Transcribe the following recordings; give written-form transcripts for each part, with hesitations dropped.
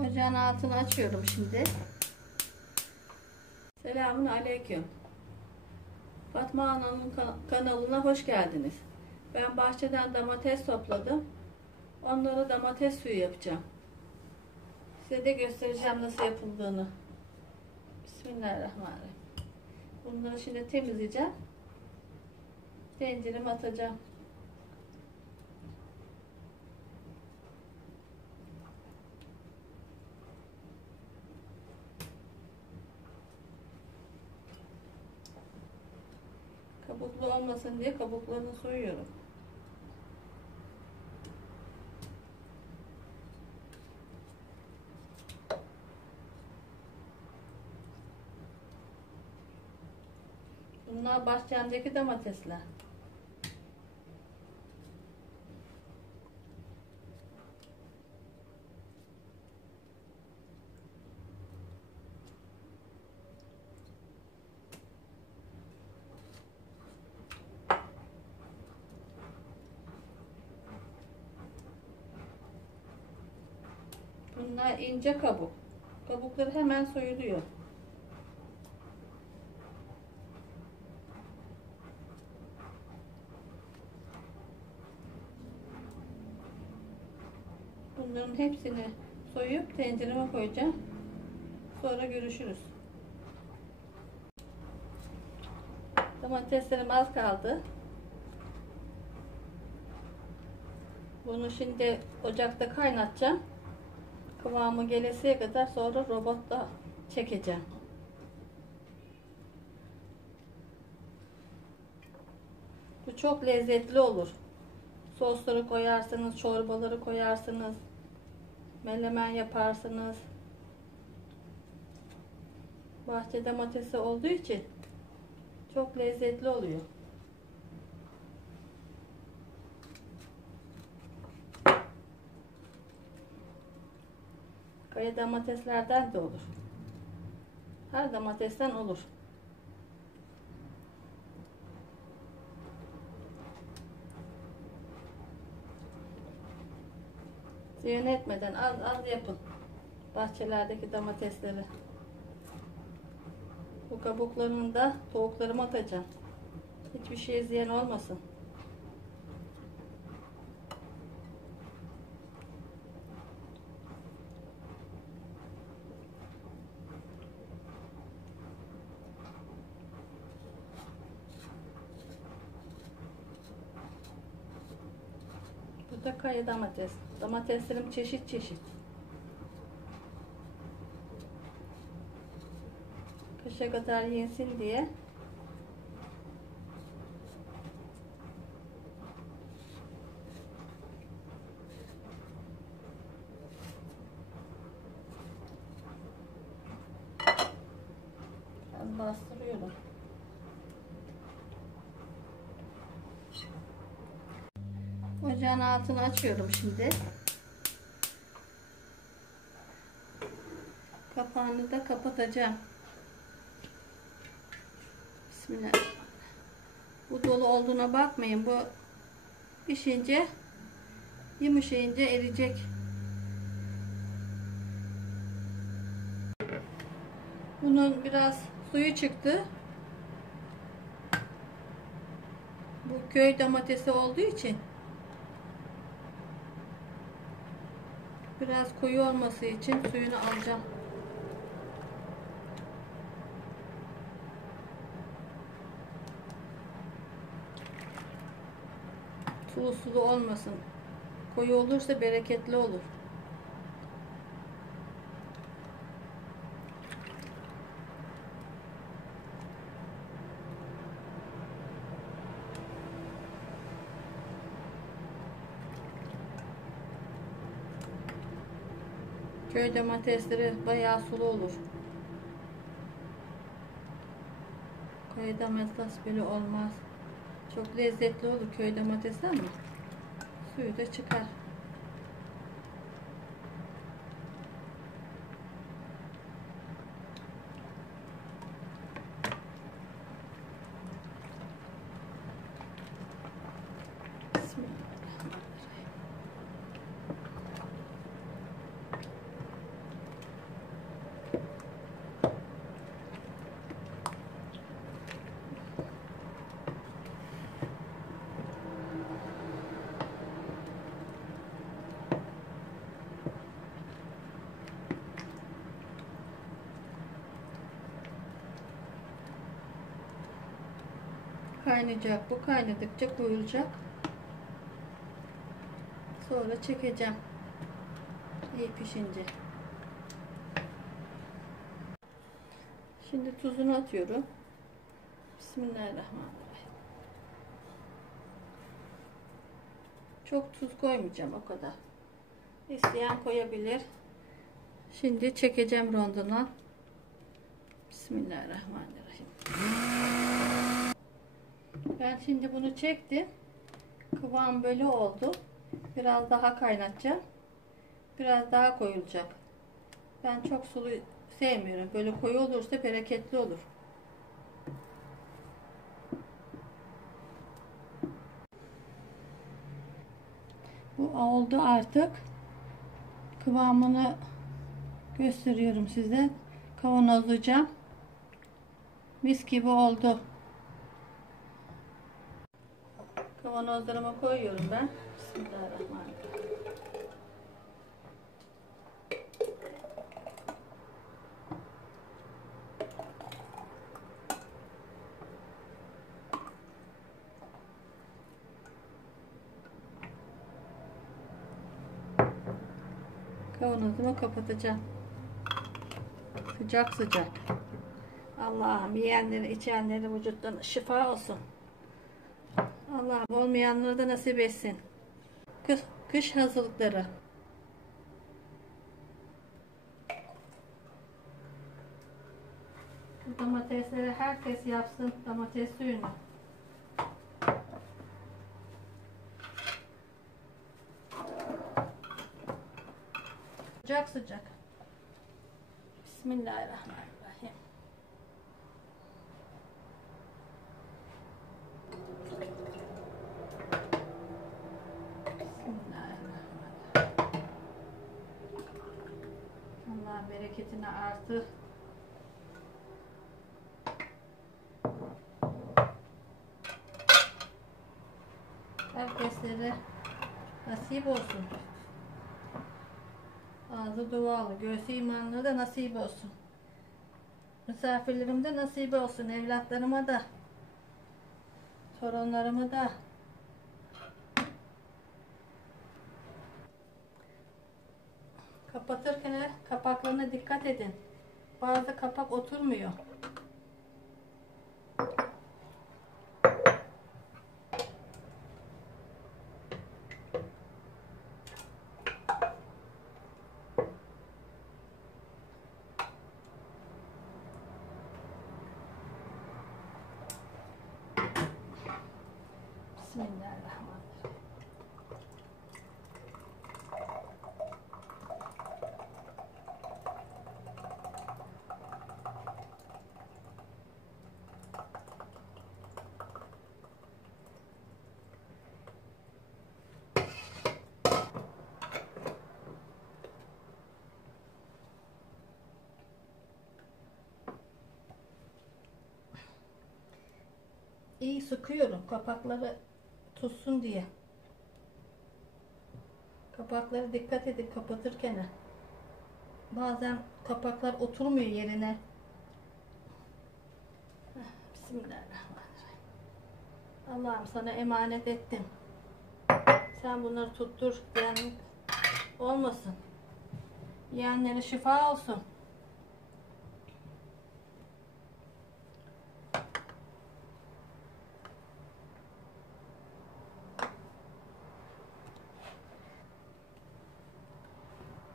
Ocağın altını açıyorum şimdi. Selamun aleyküm. Fatma Ana'nın kanalına hoş geldiniz. Ben bahçeden domates topladım. Onlara domates suyu yapacağım. Size de göstereceğim nasıl yapıldığını. Bismillahirrahmanirrahim. Bunları şimdi temizleyeceğim. Tencereme atacağım. Kabuklu olmasın diye kabuklarını soyuyorum. Bunlar bahçemdeki domatesler. Bunlar ince kabuk. Kabukları hemen soyuluyor. Bunların hepsini soyup tencereme koyacağım. Sonra görüşürüz. Domateslerim az kaldı. Bunu şimdi ocakta kaynatacağım. Kıvamı gelesiye kadar, sonra robotla çekeceğim. Bu çok lezzetli olur. Sosları koyarsınız, çorbaları koyarsınız, menemen yaparsınız. Bahçe domatesi olduğu için çok lezzetli oluyor. Kaya domateslerden de olur. Her domatesten olur. Ziyan etmeden az az yapın bahçelerdeki domatesleri. Bu kabuklarını da tavuklarıma atacağım. Hiçbir şeye ziyan olmasın. Bu da kaya domates. Domateslerim çeşit çeşit. Kışa kadar yensin diye. Ben bastırıyorum. Ocağın altını açıyorum şimdi. Kapağını da kapatacağım. Bismillah. Bu dolu olduğuna bakmayın. Bu pişince, yumuşayınca eriyecek. Bunun biraz suyu çıktı. Bu köy domatesi olduğu için biraz koyu olması için suyunu alacağım. Sulu sulu olmasın. Koyu olursa bereketli olur. Köy domatesleri bayağı sulu olur. Köy domates böyle olmaz. Çok lezzetli olur köy domatesi ama suyu da çıkar. kaynayacak. Bu kaynadıkça koyulacak. Sonra çekeceğim. İyi pişince. Şimdi tuzunu atıyorum. Bismillahirrahmanirrahim. Çok tuz koymayacağım, o kadar. İsteyen koyabilir. Şimdi çekeceğim rondona. Bismillahirrahmanirrahim. Ben şimdi bunu çektim. Kıvam böyle oldu. Biraz daha kaynatacağım. Biraz daha koyulacak. Ben çok sulu sevmiyorum. Böyle koyu olursa bereketli olur. Bu oldu artık. Kıvamını gösteriyorum size. Kavanozlayacağım. Mis gibi oldu. Kavanozlarıma koyuyorum ben. Bismillahirrahmanirrahim. Kavanozumu kapatacağım. Sıcak sıcak. Allah'ım yiyenleri içenleri vücutlarına şifa olsun. Allah'ım olmayanlara da nasip etsin. Kış hazırlıkları. Bu domatesleri herkes yapsın, domates suyunu. Sıcak sıcak. Bismillahirrahmanirrahim. Bismillahirrahmanirrahim. Allah bereketini artır. Herkeslere nasip olsun. Ağzı dualı, göğsü imanlı da nasip olsun. Misafirlerim de nasip olsun. Evlatlarıma da, torunlarıma da. Kapatırken kapaklarına dikkat edin. Bazı kapak oturmuyor. Bismillahirrahmanirrahim. İyi sıkıyorum kapakları tutsun diye. Kapakları dikkat edin kapatırken. Bazen kapaklar oturmuyor yerine. Bismillahirrahmanirrahim. Allah'ım sana emanet ettim. Sen bunları tuttur. Yani olmasın. Yiyenlere şifa olsun.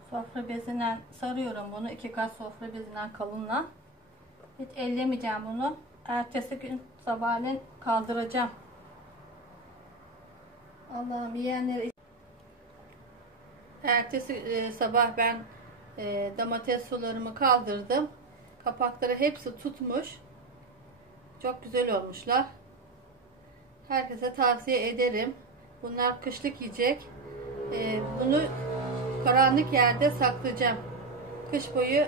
Sofra bezinden sarıyorum bunu. 2 kat sofra bezinden kalınla. Hiç ellemeyeceğim bunu. Ertesi gün sabahleyin kaldıracağım. Allah'ım yiyenleri. Ertesi sabah ben domates sularımı kaldırdım. Kapakları hepsi tutmuş. Çok güzel olmuşlar. Herkese tavsiye ederim. Bunlar kışlık yiyecek. Bunu karanlık yerde saklayacağım. Kış boyu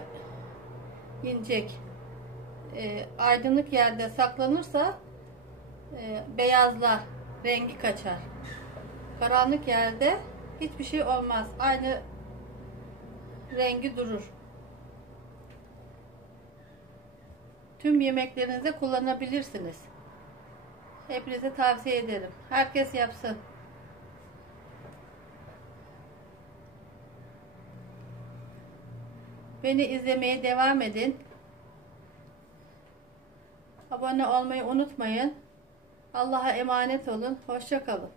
yenecek. Aydınlık yerde saklanırsa beyazlar, rengi kaçar. Karanlık yerde hiçbir şey olmaz. Aynı rengi durur. Tüm yemeklerinize kullanabilirsiniz. Hepinize tavsiye ederim. Herkes yapsın. Beni izlemeye devam edin. Abone olmayı unutmayın. Allah'a emanet olun. Hoşça kalın.